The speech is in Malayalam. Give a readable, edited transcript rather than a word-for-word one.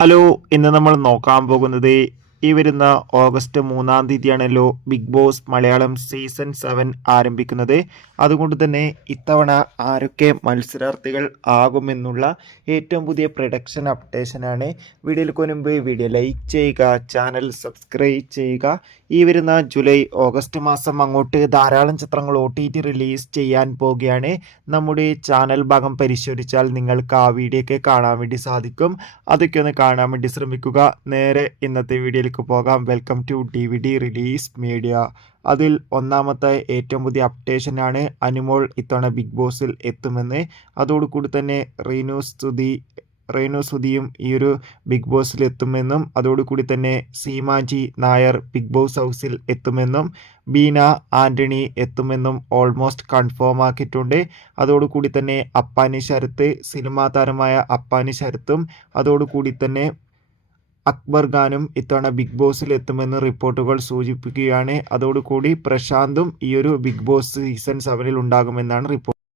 ഹലോ, ഇന്ന് നമ്മൾ നോക്കാൻ പോകുന്നത് ഈ വരുന്ന ഓഗസ്റ്റ് 3-ാം തീയതിയാണല്ലോ ബിഗ് ബോസ് മലയാളം സീസൺ 7 ആരംഭിക്കുന്നത്. അതുകൊണ്ട് തന്നെ ഇത്തവണ ആരൊക്കെ മത്സരാർത്ഥികൾ ആകുമെന്നുള്ള ഏറ്റവും പുതിയ പ്രൊഡക്ഷൻ അപ്ഡേഷനാണ്. വീഡിയോയിലേക്ക് മുൻപ് വീഡിയോ ലൈക്ക് ചെയ്യുക, ചാനൽ സബ്സ്ക്രൈബ് ചെയ്യുക. ഈ വരുന്ന ജൂലൈ ഓഗസ്റ്റ് മാസം അങ്ങോട്ട് ധാരാളം ചിത്രങ്ങൾ OTT റിലീസ് ചെയ്യാൻ പോവുകയാണ്. നമ്മുടെ ചാനൽ ഭാഗം പരിശോധിച്ചാൽ നിങ്ങൾക്ക് ആ വീഡിയോ ഒക്കെ കാണാൻ വേണ്ടി സാധിക്കും. അതൊക്കെ ഒന്ന് കാണാൻ വേണ്ടി ശ്രമിക്കുക. നേരെ ഇന്നത്തെ വീഡിയോയിലേക്ക് പോകാം. Welcome to DVD release media. അതിൽ ഒന്നാമത്തെ ഏറ്റവും പുതിയ അപ്ഡേഷനാണ് അനുമോൾ ഇത്തവണ ബിഗ് ബോസിൽ എത്തുമെന്ന്. അതോടുകൂടി തന്നെ റീനു സുധിയും ഈ ഒരു ബിഗ് ബോസിൽ എത്തുമെന്നും അതോടുകൂടി തന്നെ സീമാജി നായർ ബിഗ് ബോസ് ഹൗസിൽ എത്തുമെന്നും ബീന ആൻ്റണി എത്തുമെന്നും ഓൾമോസ്റ്റ് കൺഫേം ആക്കിയിട്ടുണ്ട്. അതോടുകൂടി തന്നെ അപ്പാനി ശരത്ത്, സിനിമാ താരമായ അപ്പാനി ശരത്തും അതോടുകൂടി തന്നെ അക്ബർ ഖാനും ഇത്തവണ ബിഗ് ബോസിൽ എത്തുമെന്ന് റിപ്പോർട്ടുകൾ സൂചിപ്പിക്കുകയാണ്. അതോടുകൂടി പ്രശാന്തും ഈ ഒരു ബിഗ് ബോസ് സീസൺ 7 ഉണ്ടാകുമെന്നാണ് റിപ്പോർട്ട്.